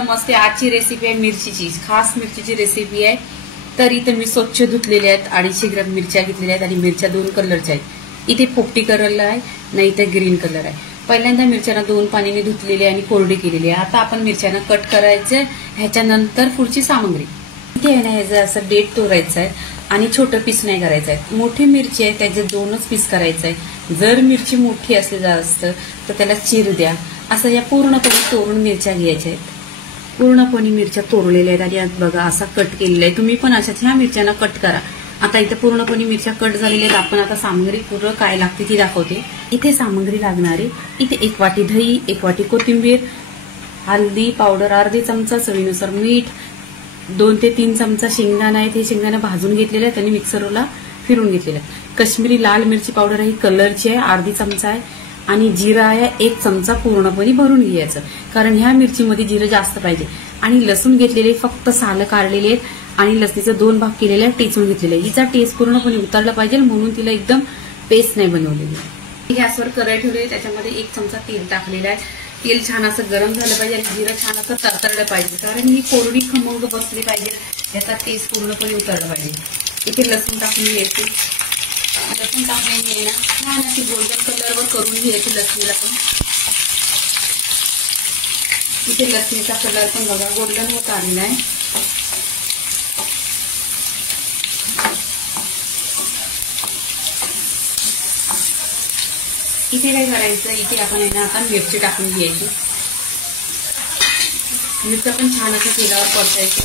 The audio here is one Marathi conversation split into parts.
नमस्ते, आजची रेसिपी आहे मिरचीची, खास मिरचीची रेसिपी आहे। तर इथे मी स्वच्छ धुतलेल्या आहेत, 250 ग्रॅम मिरच्या घेतलेल्या आहेत आणि मिरच्या 2 कलरच्या आहेत। इथे पोपटी कलर आहे, नाही तर ग्रीन कलर आहे। पहिल्यांदा मिरच्यांना 2 पाण्याने धुतलेली आणि कोरडी केलेली आहे। आता आपण मिरच्यांना कट करायचे, ह्याच्यानंतर पुढची सामग्री इथे आहे ना, ह्याचं असं डेट तोडायचं आहे आणि छोटं पीस नाही करायचं आहे। मोठी मिरची आहे त्याचे 2च पीस करायचं आहे। जर मिरची मोठी असली जास्त तर त्याला चीर द्या। असं या पूर्णपणे तोडून मिरच्या घ्यायच्या आहेत। पूर्णपणे मिरच्या तोडलेल्या आहेत आणि आज बघा असा कट केलेला आहे। तुम्ही पण अशाच ह्या मिरच्यांना कट करा। आता इथे पूर्णपणे मिरच्या कट झालेल्या आहेत। आपण आता सामग्री पूर्ण काय लागते ती दाखवते। इथे सामग्री लागणारी, इथे 1 वाटी दही, 1 वाटी कोथिंबीर, हळदी पावडर अर्धी चमचा, चवीनुसार मीठ, 2 ते 3 चमचा शेंगदाणा आहे। हे शेंगदाणा भाजून घेतलेले आहेत आणि मिक्सरला फिरून घेतलेले आहेत। कश्मीरी लाल मिरची पावडर आहे, कलरची आहे, अर्धी चमचा आहे आणि जिरा आहे 1 चमचा पूर्णपणे भरून घ्यायचं, कारण ह्या मिरचीमध्ये जिरं जास्त पाहिजे। आणि लसूण घेतलेले फक्त सालं काढलेले आणि लसणीचे 2 भाग केलेले टेचून घेतलेले। हिचा टेस्ट पूर्णपणे उतरला पाहिजे म्हणून तिला एकदम पेस्ट नाही बनवलेली। गॅसवर कढई ठेवली, त्याच्यामध्ये 1 चमचा तेल टाकलेला आहे। तेल छान असं गरम झालं पाहिजे आणि जिरं छान असं तरतरलं पाहिजे, कारण ही कोरडी खमंग बसली पाहिजे, याचा टेस्ट पूर्णपणे उतरला पाहिजे। इथे लसूण टाकून घ्यायचे। लसूण टाकल्याने ना छान अशी गोल्डन कलरवर करून घ्यायची लसणीला पण। इथे लसणीचा कलर पण बघा गोल्डन होत आलेला आहे। इथे काय करायचं, इथे आपण आहे ना आता मिरची टाकून घ्यायची। मिरची पण छान अशी तेलावर परतायची।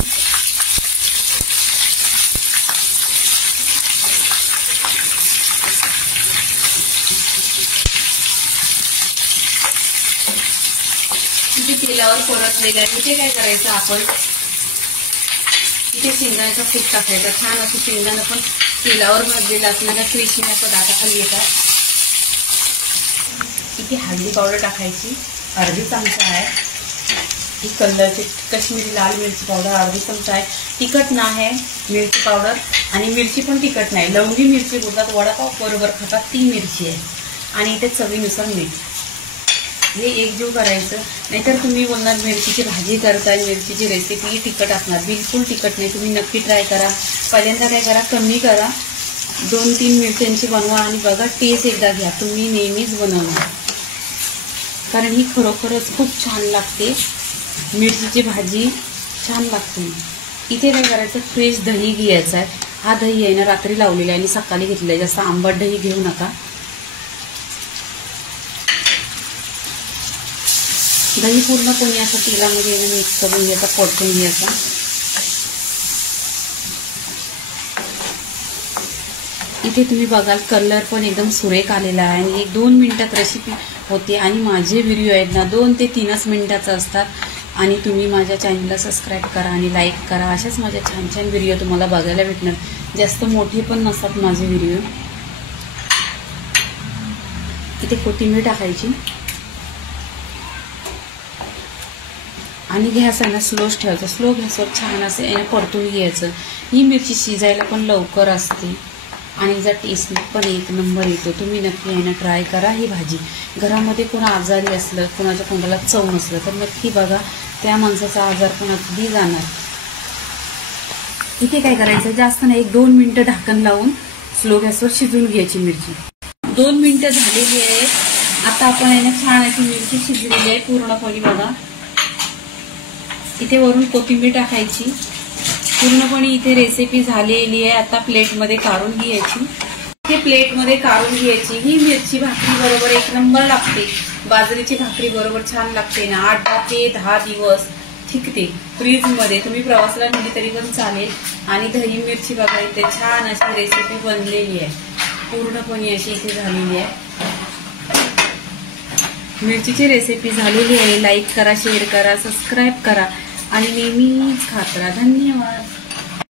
इथे तेलावर परतलेलं आहे। इथे काय करायचं आपण, इथे शेंगदाण्याचा कूट टाकायचा। छान असं शेंगदाणा पण तेलावर भाजलेलं असणार, क्रिस्पी असं दाताखाली येतात। इथे हळदी पावडर टाकायची, अर्धी चमचा आहे। ही कलरची कश्मीरी लाल मिरची पावडर अर्धी चमचा आहे। तिखट नाही आहे मिरची पावडर आणि मिरची पण तिखट नाही, लवंगी मिरची बोलतात, वडापाव बरोबर खातात ती मिरची आहे। आणि इथे चवीनुसार मीठ, हे एकजीव करायचं। नाहीतर तुम्ही बोलणार मिरचीची भाजी करताय, मिरचीची रेसिपी तिखट असणार, बिलकुल तिखट नाही। तुम्ही नक्की ट्राय करा। पहिल्यांदा काय करा, कमी करा, 2-3 मिरच्यांची बनवा आणि बघा टेस्ट एकदा घ्या, तुम्ही नेहमीच बनवणार, कारण ही खरोखरच खूप छान लागते। मिरचीची भाजी छान लागते। इथे काय करायचं, फ्रेश दही घ्यायचा आहे। हा दही आहे ना रात्री लावलेला आहे आणि सकाळी घेतलेला आहे, जास्त आंबट दही घेऊ नका। दही पूर्णपणे असं तेलामध्ये मिक्स करून घ्यायचा, परतून घ्यायचा। इथे तुम्ही बघाल कलर पण एकदम सुरेख आलेला आहे आणि 1-2 मिनिटात रेसिपी होते। आणि माझे व्हिडिओ आहेत ना 2 ते 3 मिनिटाचं असतात। आणि तुम्ही माझ्या चॅनलला सबस्क्राईब करा आणि लाईक करा, अशाच माझ्या छान छान व्हिडिओ तुम्हाला बघायला भेटणार। जास्त मोठे पण नसतात माझे व्हिडिओ। इथे कोथिंबीर टाकायची आणि गॅस आहे ना स्लोच ठेवायचा। स्लो गॅसवर छान असे परतून घ्यायचं। ही मिरची शिजायला पण लवकर असते आणि जर टेस्ट पण 1 नंबर येतो। तुम्ही नक्की आहे ना ट्राय करा ही भाजी। घरामध्ये कोण आजारी असलं, कोणाच्या तोंडाला चव नसलं तर नक्की बघा, त्या माणसाचा आजार पण अगदी जाणार। इथे काय करायचं, जास्त नाही 1-2 मिनिटं ढाकण लावून स्लो गॅसवर शिजवून घ्यायची मिरची। 2 मिनिटं झालेली आहे। आता आपण आहे ना छान अशी मिरची शिजलेली आहे पूर्णपणे बघा। इथे वरून कोथिंबीर टाकायची। पूर्णपणे इथे रेसिपी झालेली आहे। आता प्लेटमध्ये काढून घ्यायची। इथे प्लेटमध्ये काढून घ्यायची। ही मिरची भाकरी बरोबर 1 नंबर लागते। बाजरीची भाकरी बरोबर छान लागते ना। 8 ते 10 दिवस टिकते फ्रीजमध्ये, तुम्ही प्रवासाला नेली तरी पण चालेल। आणि दही मिरची बघा इथे छान अशी रेसिपी बनलेली आहे, पूर्णपणे अशी इथे झालेली आहे। मिरचीची रेसिपी झालेली आहे। लाईक करा, शेअर करा, सबस्क्राईब करा आणि नेहमीच खात राहा। धन्यवाद।